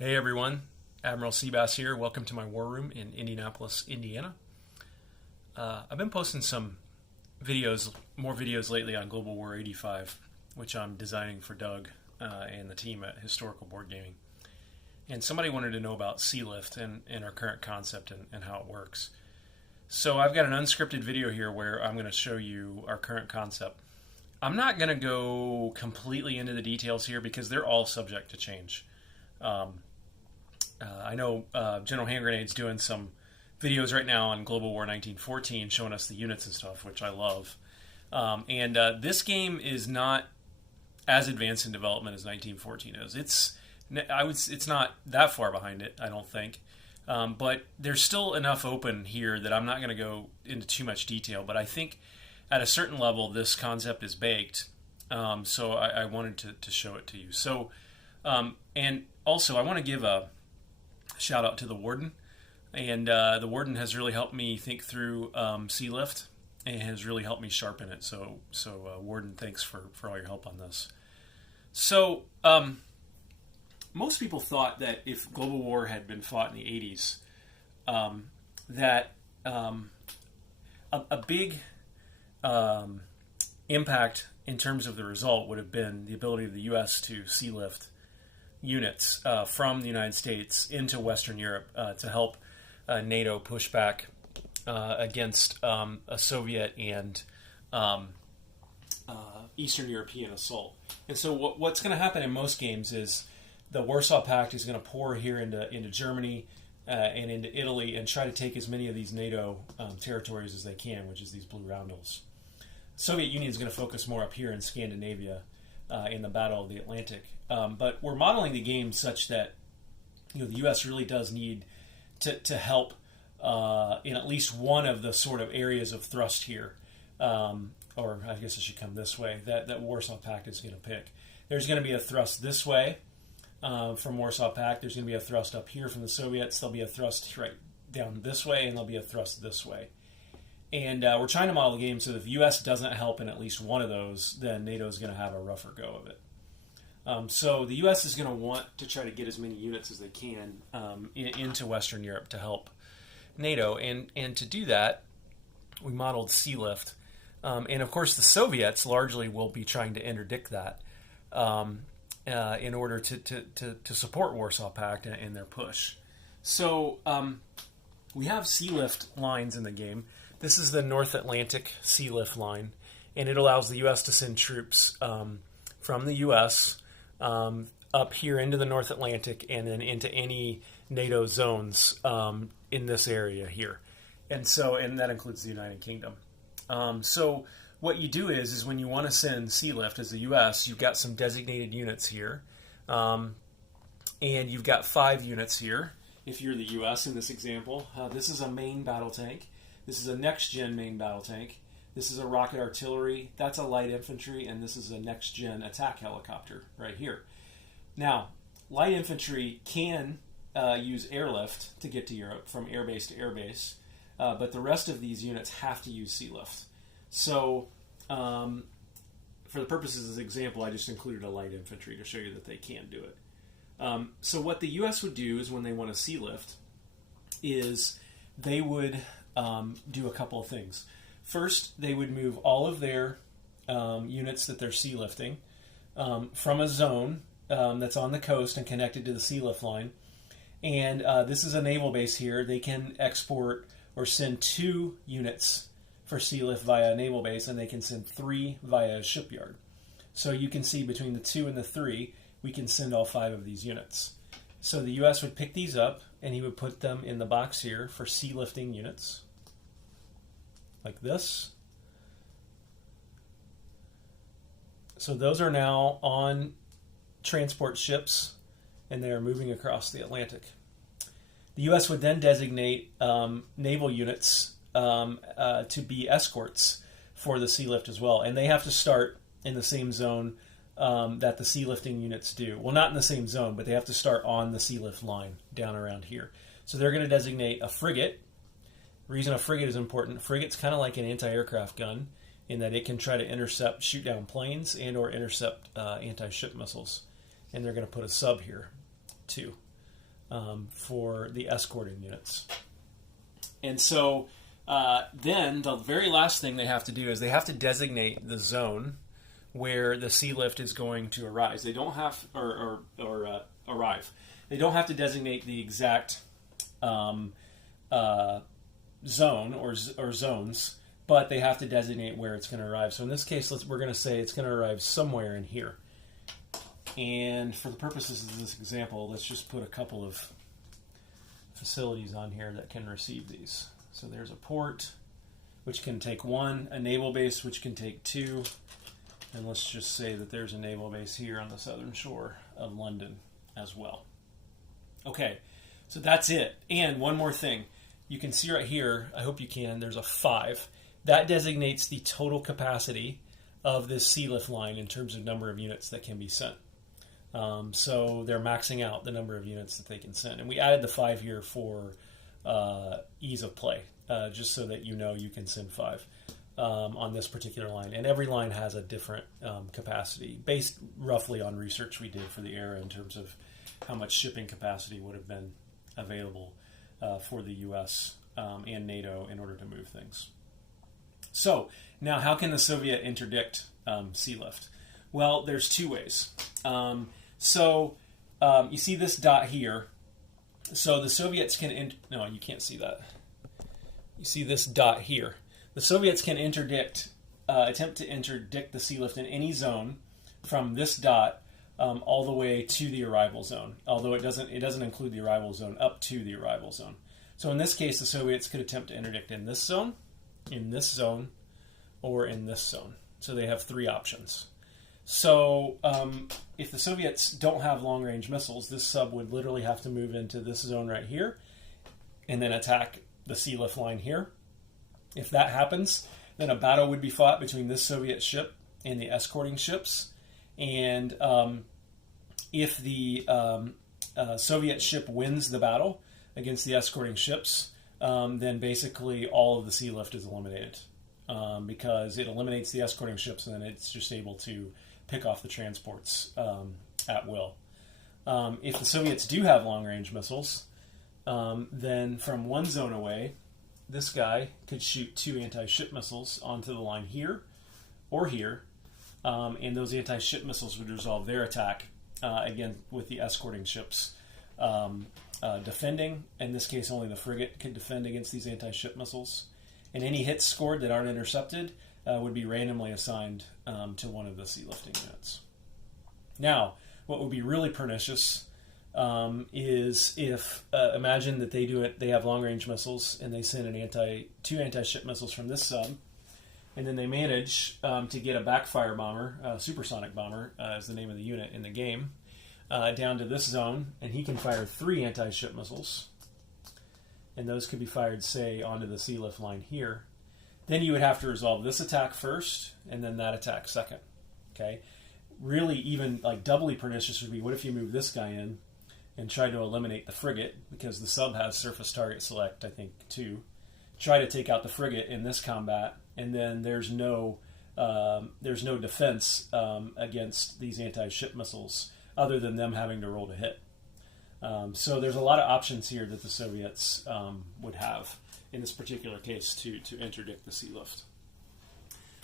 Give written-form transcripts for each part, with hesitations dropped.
Hey everyone, Admiral Seabass here. Welcome to my war room in Indianapolis, Indiana. I've been posting some more videos lately on Global War 85, which I'm designing for Doug and the team at Historical Board Gaming. And somebody wanted to know about SeaLift and our current concept and how it works. So I've got an unscripted video here where I'm going to show you our current concept. I'm not going to go completely into the details here because they're all subject to change. I know General Hand Grenade's doing some videos right now on Global War 1914 showing us the units and stuff, which I love. This game is not as advanced in development as 1914 is. It's not that far behind it, I don't think. But there's still enough open here that I'm not going to go into too much detail. But I think at a certain level, this concept is baked. So I wanted to show it to you. So, and also I want to give a shout out to the Warden. And the Warden has really helped me think through SeaLift and has really helped me sharpen it. So Warden, thanks for all your help on this. So, most people thought that if Global War had been fought in the 80s, that a big impact in terms of the result would have been the ability of the U.S. to SeaLift units from the United States into Western Europe to help NATO push back against a Soviet and Eastern European assault. And so what's going to happen in most games is the Warsaw Pact is going to pour here into Germany and into Italy and try to take as many of these NATO territories as they can, which is these blue roundels. The Soviet Union is going to focus more up here in Scandinavia in the Battle of the Atlantic. But we're modeling the game such that the U.S. really does need to help in at least one of the sort of areas of thrust here. Or I guess it should come this way, that Warsaw Pact is going to pick. There's going to be a thrust this way from Warsaw Pact. There's going to be a thrust up here from the Soviets. There'll be a thrust right down this way, and there'll be a thrust this way. And we're trying to model the game so that if the U.S. doesn't help in at least one of those, then NATO is going to have a rougher go of it. So the U.S. is going to want to try to get as many units as they can into Western Europe to help NATO. And to do that, we modeled SeaLift. And of course, the Soviets largely will be trying to interdict that in order to support Warsaw Pact and their push. So we have SeaLift lines in the game. This is the North Atlantic SeaLift line, and it allows the U.S. to send troops from the U.S. Up here into the North Atlantic and then into any NATO zones in this area here. And that includes the United Kingdom. So what you do is when you want to send SeaLift as the U.S., you've got some designated units here. And you've got 5 units here if you're the U.S. in this example. This is a main battle tank. This is a next-gen main battle tank. This is a rocket artillery. That's a light infantry. And this is a next-gen attack helicopter right here. Now, light infantry can use airlift to get to Europe from airbase to airbase. But the rest of these units have to use SeaLift. So, for the purposes of this example, I just included a light infantry to show you that they can do it. So what the U.S. would do is when they want to SeaLift is they would do a couple of things. First, they would move all of their units that they're SeaLifting from a zone that's on the coast and connected to the SeaLift line. And this is a naval base here. They can export or send 2 units for SeaLift via a naval base, and they can send 3 via a shipyard. So you can see between the 2 and the 3, we can send all 5 of these units. So the U.S. would pick these up, and he would put them in the box here for SeaLifting units, like this. So those are now on transport ships, and they are moving across the Atlantic. The U.S. would then designate naval units to be escorts for the SeaLift as well. And they have to start in the same zone that the SeaLifting units do. Well, not in the same zone, but they have to start on the SeaLift line down around here. So they're going to designate a frigate. The reason a frigate is important, a frigate's kind of like an anti-aircraft gun in that it can try to shoot down planes and or intercept anti-ship missiles. And they're going to put a sub here too. for the escorting units. And so then the very last thing they have to do is they have to designate the zone where the SeaLift is going to arise. They don't have arrive. They don't have to designate the exact zone or zones, but they have to designate where it's going to arrive. So in this case, we're going to say it's going to arrive somewhere in here. And for the purposes of this example, let's just put a couple of facilities on here that can receive these. So there's a port, which can take one, a naval base, which can take two, and let's just say that there's a naval base here on the southern shore of London as well. Okay, so that's it. And one more thing. You can see right here, I hope you can, there's a 5. That designates the total capacity of this SeaLift line in terms of number of units that can be sent. So they're maxing out the number of units that they can send. And we added the 5 here for ease of play, just so that you know you can send 5 on this particular line. And every line has a different capacity, based roughly on research we did for the era in terms of how much shipping capacity would have been available for the U.S. And NATO in order to move things. So now how can the Soviet interdict SeaLift? Well, there's 2 ways. You see this dot here. So the Soviets can... No, you can't see that. You see this dot here. The Soviets can attempt to interdict the SeaLift in any zone from this dot all the way to the arrival zone, although it doesn't include the arrival zone, up to the arrival zone. So in this case, the Soviets could attempt to interdict in this zone, or in this zone. So they have 3 options. So if the Soviets don't have long-range missiles, this sub would literally have to move into this zone right here and then attack the SeaLift line here. If that happens, then a battle would be fought between this Soviet ship and the escorting ships. And if the Soviet ship wins the battle against the escorting ships, then basically all of the SeaLift is eliminated. Because it eliminates the escorting ships and then it's just able to pick off the transports at will. If the Soviets do have long-range missiles, then from one zone away, this guy could shoot 2 anti-ship missiles onto the line here or here, and those anti-ship missiles would resolve their attack, again, with the escorting ships defending. In this case, only the frigate could defend against these anti-ship missiles. And any hits scored that aren't intercepted would be randomly assigned to one of the sea-lifting units. Now, what would be really pernicious is if, imagine that they have long-range missiles, and they send 2 anti-ship missiles from this sub, and then they manage to get a backfire bomber, supersonic bomber is the name of the unit in the game, down to this zone, and he can fire 3 anti-ship missiles. And those could be fired, say, onto the SeaLift line here. Then you would have to resolve this attack first, and then that attack second. Okay? Really, even like doubly pernicious would be, what if you move this guy in and try to eliminate the frigate, because the sub has surface target select, I think, too. Try to take out the frigate in this combat, and then there's no defense against these anti-ship missiles other than them having to roll to hit. So there's a lot of options here that the Soviets would have in this particular case to interdict the SeaLift.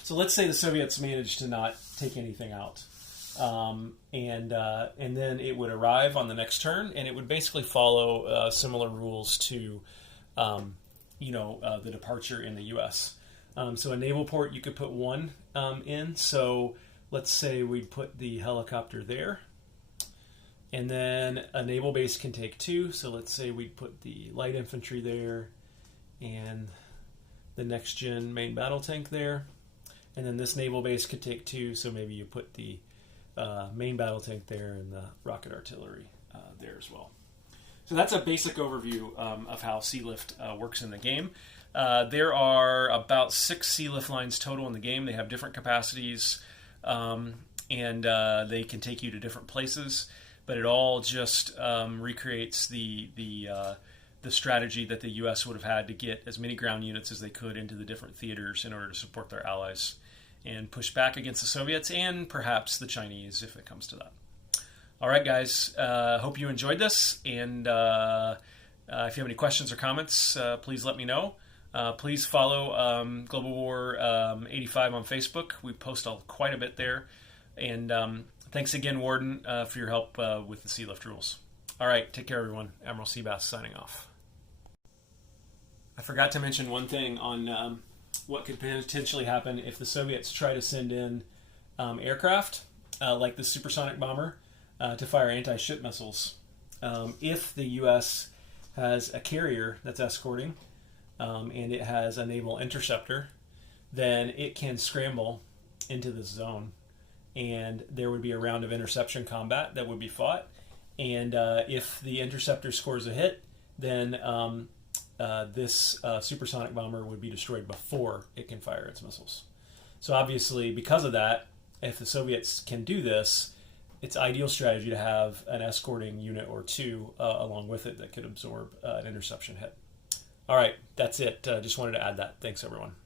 So let's say the Soviets managed to not take anything out, and then it would arrive on the next turn, and it would basically follow similar rules to the departure in the U.S. So a naval port, you could put 1 in. So let's say we put the helicopter there. And then a naval base can take 2. So let's say we put the light infantry there and the next gen main battle tank there. And then this naval base could take 2. So maybe you put the main battle tank there and the rocket artillery there as well. So that's a basic overview of how SeaLift works in the game. There are about 6 SeaLift lines total in the game. They have different capacities, and they can take you to different places. But it all just recreates the strategy that the U.S. would have had to get as many ground units as they could into the different theaters in order to support their allies and push back against the Soviets and perhaps the Chinese if it comes to that. All right, guys. Hope you enjoyed this. And if you have any questions or comments, please let me know. Please follow Global War 85 on Facebook. We post quite a bit there. And thanks again, Warden, for your help with the SeaLift rules. All right, take care, everyone. Admiral Seabass signing off. I forgot to mention one thing on what could potentially happen if the Soviets try to send in aircraft, like the supersonic bomber, to fire anti-ship missiles. If the U.S. has a carrier that's escorting, and it has a naval interceptor, then it can scramble into this zone, and there would be a round of interception combat that would be fought. And if the interceptor scores a hit, then this supersonic bomber would be destroyed before it can fire its missiles. So obviously, because of that, if the Soviets can do this, it's ideal strategy to have an escorting unit or two along with it that could absorb an interception hit. All right, that's it. Just wanted to add that. Thanks, everyone.